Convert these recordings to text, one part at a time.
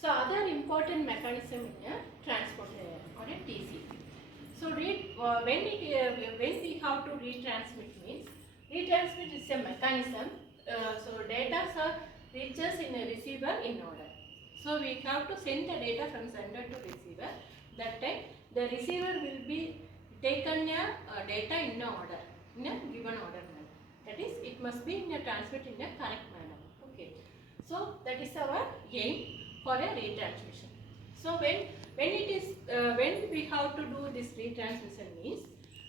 So other important mechanism in a transport layer or a TCP. So when we have to retransmit means, retransmit is a mechanism. So data reaches in a receiver in order. So we have to send the data from sender to receiver. That time the receiver will be taken a data in a order, in a given order manner. That is, it must be in a transmit in a correct manner. Okay. So that is our aim for a retransmission. So when we have to do this retransmission means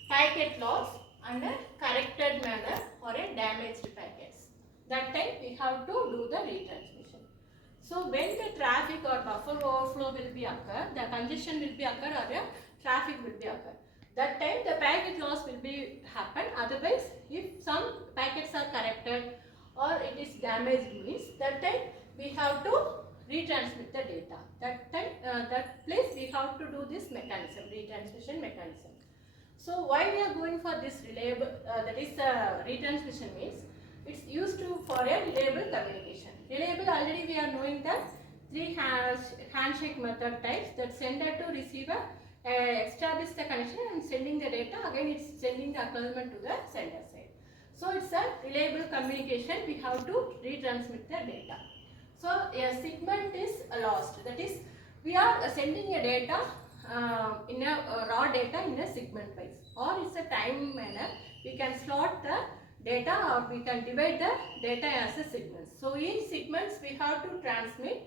packet loss under corrected manner or a damaged packets. That time we have to do the retransmission. So when the traffic or buffer overflow will be occur, the congestion will be occur or a traffic will be occur. That time the packet loss will be happen. Otherwise, if some packets are corrected or it is damaged means, that time we have to retransmit the data. That time, that place we have to do this mechanism, retransmission mechanism. So why we are going for this reliable, that is retransmission means, it's used for a reliable communication. Reliable, already we are knowing that three handshake method types, that sender to receiver establish the connection and sending the data, again it's sending the acknowledgement to the sender side. So it's a reliable communication, we have to retransmit the data. So a segment is lost, that is we are sending a data in a raw data in a segment wise, or it's a time manner, we can slot the data or we can divide the data as a segments. So each segments we have to transmit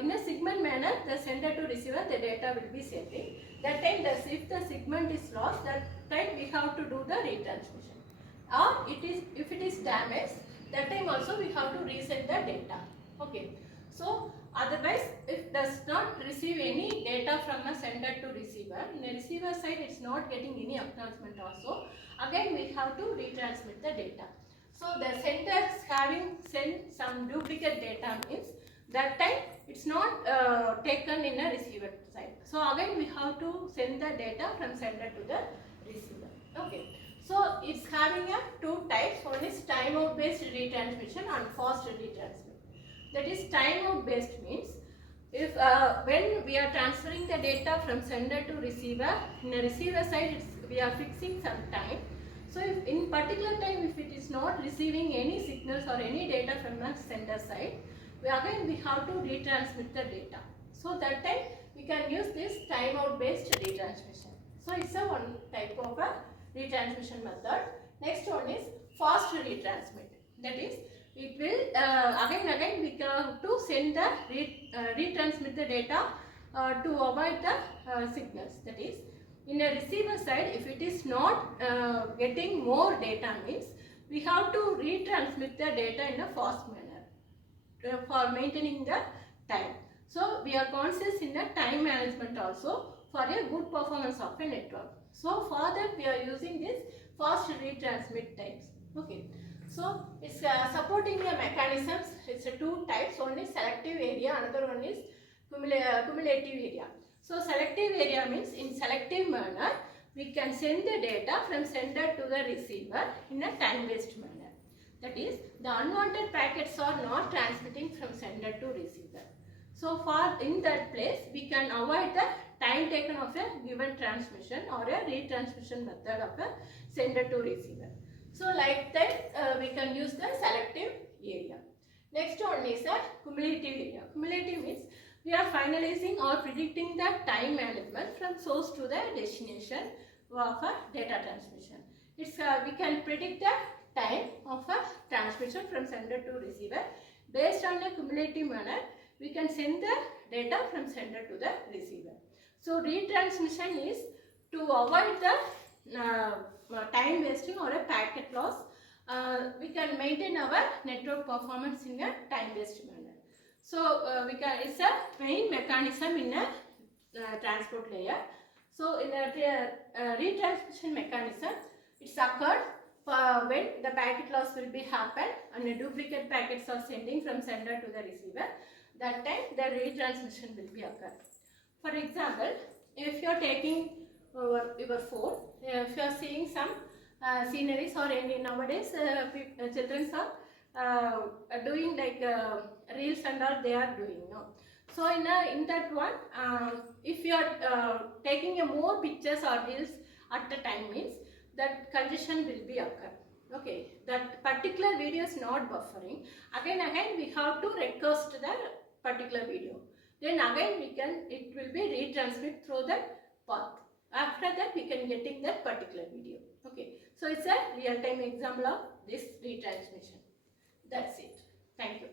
in a segment manner, the sender to receiver the data will be sending. That time if the segment is lost, that time we have to do the retransmission. Or if it is damaged, that time also we have to resend the data. Okay. So otherwise, if does not receive any data from a sender to receiver, in a receiver side it's not getting any acknowledgement also, again we have to retransmit the data. So the senders having sent some duplicate data means, that time it's not taken in a receiver side. So again we have to send the data from sender to the receiver. Okay. So it's having a two types. One is timeout based retransmission and fast retransmission. That is timeout based means, if when we are transferring the data from sender to receiver, in a receiver side we are fixing some time. So if in particular time if it is not receiving any signals or any data from the sender side, we have to retransmit the data. So that time we can use this timeout based retransmission. So it's a one type of a retransmission method. Next one is fast retransmit. That is, it will again we have to send the retransmit the data to avoid the signals. That is, in a receiver side, if it is not getting more data means, we have to retransmit the data in a fast manner for maintaining the time. So we are conscious in the time management also for a good performance of a network. So for that we are using this fast retransmit types. Okay. So it's supporting the mechanisms. It's two types. One is selective area, another one is cumulative area. So selective area means, in selective manner we can send the data from sender to the receiver in a time based manner. That is, the unwanted packets are not transmitting from sender to receiver. So for in that place we can avoid the time taken of a given transmission or a retransmission method of a sender to receiver. So like that we can use the selective area. Next one is a cumulative area. Cumulative means we are finalizing or predicting the time management from source to the destination of a data transmission. It's we can predict the time of a transmission from sender to receiver based on a cumulative manner. We can send the data from sender to the receiver. So retransmission is to avoid the time wasting or a packet loss. We can maintain our network performance in a time based manner. So it's a main mechanism in a transport layer. So in a retransmission mechanism, it's occurred when the packet loss will be happen and the duplicate packets are sending from sender to the receiver. That time the retransmission will be occur. For example, if you are taking your phone, if you are seeing some sceneries or any nowadays children are doing like reels and all they are doing. No? So in that one, if you are taking a more pictures or reels at the time means that congestion will be occur. Okay, that particular video is not buffering. Again we have to request the particular video. Then again it will be retransmit through that path. After that we can getting that particular video. Okay, so it's a real time example of this retransmission. That's it. Thank you.